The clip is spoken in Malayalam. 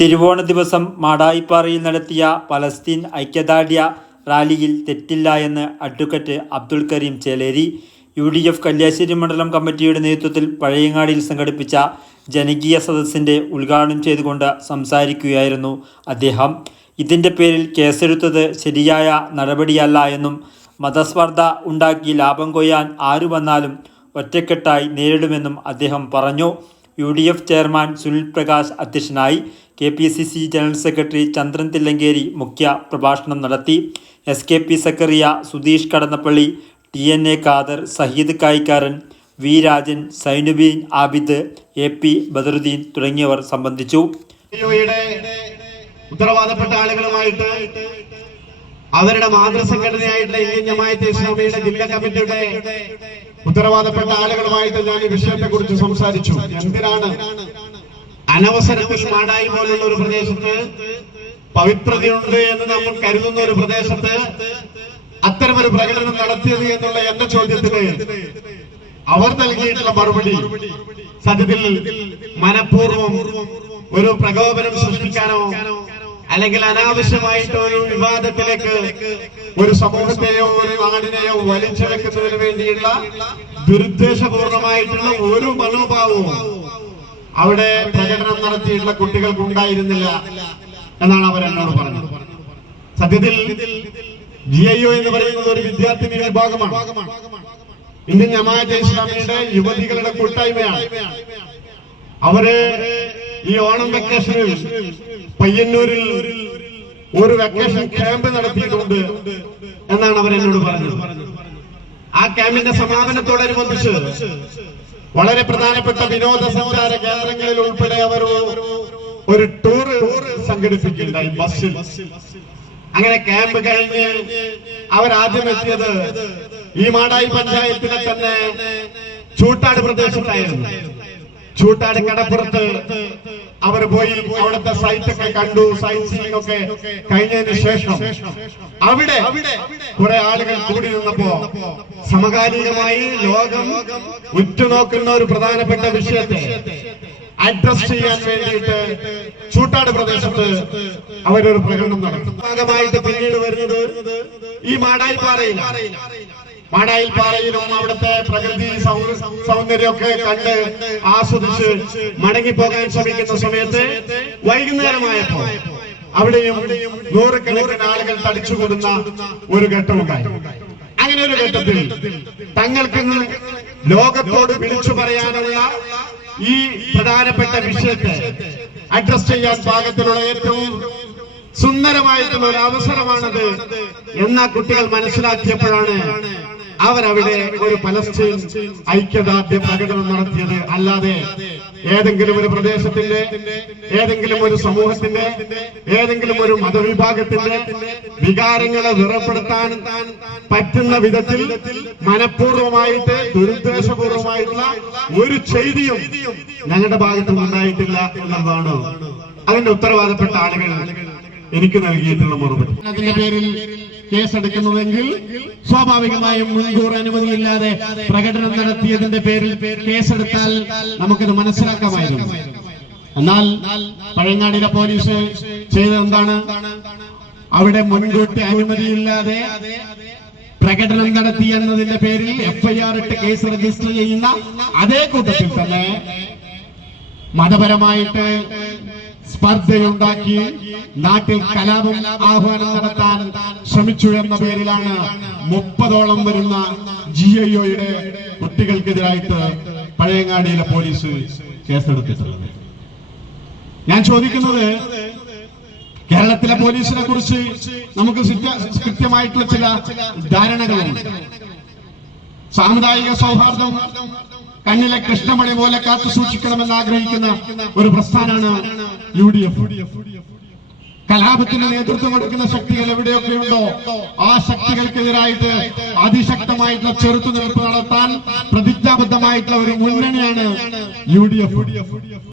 തിരുവോണ ദിവസം മാടായിപ്പാറയിൽ നടത്തിയ പലസ്തീൻ ഐക്യദാർഢ്യ റാലിയിൽ തെറ്റില്ല എന്ന് advocate Abdul Kareem Cheleri U D F Kalliasseri മണ്ഡലം കമ്മിറ്റിയുടെ നേതൃത്വത്തിൽ പഴയങ്ങാടിയിൽ സംഘടിപ്പിച്ച ജനകീയ സദസ്സിന്റെ ഉദ്ഘാടനം ചെയ്തുകൊണ്ട് സംസാരിക്കുകയായിരുന്നു അദ്ദേഹം. ഇതിന്റെ പേരിൽ കേസെടുത്തത് ശരിയായ നടപടിയല്ല എന്നും മതസ്പർദ്ധ ഉണ്ടാക്കി ലാഭം കൊയ്യാൻ ആരു വന്നാലും ഒറ്റക്കെട്ടായി നേരിടുമെന്നും അദ്ദേഹം പറഞ്ഞു. U D F chairman Sunil Prakash അധ്യക്ഷനായി K P C C general secretary Chandran Thillankeri മുഖ്യ പ്രഭാഷണം നടത്തി. S K P Zakariya Sudheesh Kadannappally T N A Khader Saheed Kayikkaran V Rajan Sainubeen Abid A P Badaruddin തുടങ്ങിയവർ സംബന്ധിച്ചു. ഉത്തരവാദപ്പെട്ട ആളുകളുമായിട്ട് അവരുടെ മാതൃസംഘടനയായിട്ടുള്ള ഇന്ത്യൻ ജമായത്തെ ഇസ്ലാമിയുടെ ജില്ലാ കമ്മിറ്റിയുടെ ഉത്തരവാദപ്പെട്ട ആളുകളുമായിട്ട് ഞാൻ ഈ വിഷയത്തെ കുറിച്ച് സംസാരിച്ചു. എന്തിനാണ്? അനവസരത്തിൽ മാടായി പോലുള്ള ഒരു പ്രദേശത്ത് പവിത്രതയുണ്ട് എന്ന് നമ്മൾ കരുതുന്ന ഒരു പ്രദേശത്ത് അത്തരമൊരു പ്രകടനം നടത്തിയത് എന്നുള്ള എന്റെ ചോദ്യത്തിന് അവർ നൽകിയിട്ടുള്ള മറുപടി സത്യത്തിൽ മനഃപൂർവം ഒരു പ്രകോപനം സൃഷ്ടിക്കാനോ അല്ലെങ്കിൽ അനാവശ്യമായിട്ട് ഒരു വിവാദത്തിലേക്ക് ഒരു സമൂഹത്തെയോ ഒരു നാടിനെയോ വലിച്ചെടുക്കുന്നതിന് വേണ്ടിയുള്ള ദുരുദ്ദേശപൂർണമായിട്ടുള്ള ഒരു മനോഭാവവും അവിടെ പ്രകടനം നടത്തിയിട്ടുള്ള കുട്ടികൾക്ക് ഉണ്ടായിരുന്നില്ല എന്നാണ് അവർ എന്നോട് പറഞ്ഞത്. സത്യത്തിൽ ജി ഐ ഒ എന്ന് പറയുന്നത് ഒരു വിദ്യാർത്ഥിനി വിഭാഗമാണ്. ഇന്ത്യൻ ജമാഅത്തെ ഇസ്ലാമിയുടെ യുവതികളുടെ കൂട്ടായ്മയാണ്. അവർ ഈ ഓണം വെക്കേഷനിൽ പയ്യന്നൂരിൽ ഒരു വെക്കേഷൻ ക്യാമ്പ് നടത്തിയിട്ടുണ്ട് എന്നാണ് അവർ എന്നോട് പറഞ്ഞത്. ആ ക്യാമ്പിന്റെ സമാപനത്തോടനുബന്ധിച്ച് വളരെ പ്രധാനപ്പെട്ട വിനോദസഞ്ചാര കേന്ദ്രങ്ങളിൽ ഉൾപ്പെടെ അവർ ഒരു ടൂർ സംഘടിപ്പിക്കുകയുണ്ടായി ബസ്സിൽ. അങ്ങനെ ക്യാമ്പ് കഴിഞ്ഞ് അവരാദ്യം എത്തിയത് ഈ മാടായി പഞ്ചായത്തിലെ തന്നെ ചൂട്ടാട് പ്രദേശത്തായിരുന്നു. ചൂട്ടാട് കടപ്പുറത്ത് അവർ പോയി അവിടുത്തെ സൈറ്റ് ഒക്കെ കണ്ടു സൈറ്റ് സീയിങ് ഒക്കെ കഴിഞ്ഞതിന് ശേഷം അവിടെ കുറെ ആളുകൾ കൂടി നിന്നപ്പോ സമകാലികമായി ലോകം ഉറ്റുനോക്കുന്ന ഒരു പ്രധാനപ്പെട്ട വിഷയത്തെ അഡ്രസ് ചെയ്യാൻ വേണ്ടിയിട്ട് ചൂട്ടാട് പ്രദേശത്ത് അവരൊരു പ്രകടനം നടത്തും. ഭാഗമായിട്ട് പിന്നീട് വരുന്നത് ഈ മാടായിപ്പാറയിലാണ്. മാടായിൽപ്പാറയിലും അവിടുത്തെ പ്രകൃതി സൗന്ദര്യമൊക്കെ കണ്ട് ആസ്വദിച്ച് മടങ്ങിപ്പോകാൻ ശ്രമിക്കുന്ന സമയത്ത് വൈകുന്നേരമായപ്പോ അവിടെയും നൂറുകണക്കിന് ആളുകൾ തടിച്ചുകൂടുന്ന ഒരു ഘട്ടമുണ്ടായി. അങ്ങനെ ഒരു ഘട്ടത്തിൽ തങ്ങൾക്ക് ലോകത്തോട് വിളിച്ചു പറയാനുള്ള ഈ പ്രധാനപ്പെട്ട വിഷയത്തെ അഡ്രസ് ചെയ്യാൻ പാകത്തിലുള്ള ഏറ്റവും സുന്ദരമായിട്ടുള്ള ഒരു അവസരമാണത് എന്നാ കുട്ടികൾ മനസ്സിലാക്കിയപ്പോഴാണ് അവരവിടെ ഒരു പലസ്തീൻ ഐക്യദാർഢ്യ പ്രകടനം നടത്തിയത് അല്ലാതെ ഏതെങ്കിലും ഒരു പ്രദേശത്തിന്റെ ഏതെങ്കിലും ഒരു സമൂഹത്തിന്റെ ഏതെങ്കിലും ഒരു മതവിഭാഗത്തിന്റെ വികാരങ്ങളെ വിറപ്പെടുത്താൻ പറ്റുന്ന വിധത്തിൽ മനഃപൂർവമായിട്ട് ദുരുദ്ദേശപൂർവമായിട്ടുള്ള ഒരു ചെയ്തിയും ഞങ്ങളുടെ ഭാഗത്തും ഉണ്ടായിട്ടില്ല എന്നുള്ളതാണ്. അതിന്റെ ഉത്തരവാദപ്പെട്ട ആളുകൾ എനിക്ക് നൽകിയിട്ടുള്ള മറുപടി. അതിന്റെ പേരിൽ കേസെടുക്കുന്നതെങ്കിൽ സ്വാഭാവികമായും മുൻകൂർ അനുമതിയില്ലാതെ പ്രകടനം നടത്തിയതിന്റെ പേരിൽ കേസെടുത്താൽ നമുക്കത് മനസ്സിലാക്കാമായിരുന്നു. എന്നാൽ പഴയങ്ങാടിയിലെ പോലീസ് ചെയ്തത് എന്താണ്? അവിടെ മുൻകൂട്ടി അനുമതിയില്ലാതെ പ്രകടനം നടത്തി എന്നതിന്റെ പേരിൽ എഫ്ഐആർ ഇട്ട് കേസ് രജിസ്റ്റർ ചെയ്യുന്ന അതേ കൂട്ടത്തിൽ തന്നെ മതപരമായിട്ട് സ്പർദ്ധയുണ്ടാക്കി നാട്ടിൽ കലാപം ആഹ്വാനം നടത്താൻ ശ്രമിച്ചു എന്ന പേരിലാണ് മുപ്പതോളം വരുന്ന ജി ഐ ഒയുടെ കുട്ടികൾക്കെതിരായിട്ട് പഴയങ്ങാടിയിലെ പോലീസ് കേസെടുത്തിട്ടുള്ളത്. ഞാൻ ചോദിക്കുന്നത് കേരളത്തിലെ പോലീസിനെ കുറിച്ച് നമുക്ക് കൃത്യമായിട്ടുള്ള ചില ധാരണകളുണ്ട്. സാമുദായിക സൗഹാർദ്ദം കണ്ണിലെ കൃഷ്ണമണി പോലെ കാത്തു സൂക്ഷിക്കണമെന്ന് ആഗ്രഹിക്കുന്ന ഒരു പ്രസ്ഥാനമാണ് യു ഡി എഫ് കലാപത്തിന് നേതൃത്വം കൊടുക്കുന്ന ശക്തികൾ എവിടെയൊക്കെ ഉണ്ടോ ആ ശക്തികൾക്കെതിരായിട്ട് അതിശക്തമായിട്ടുള്ള ചെറുത്തുനിൽപ്പ് നടത്താൻ പ്രതിജ്ഞാബദ്ധമായിട്ടുള്ള ഒരു മുന്നണിയാണ് യു ഡി എഫ്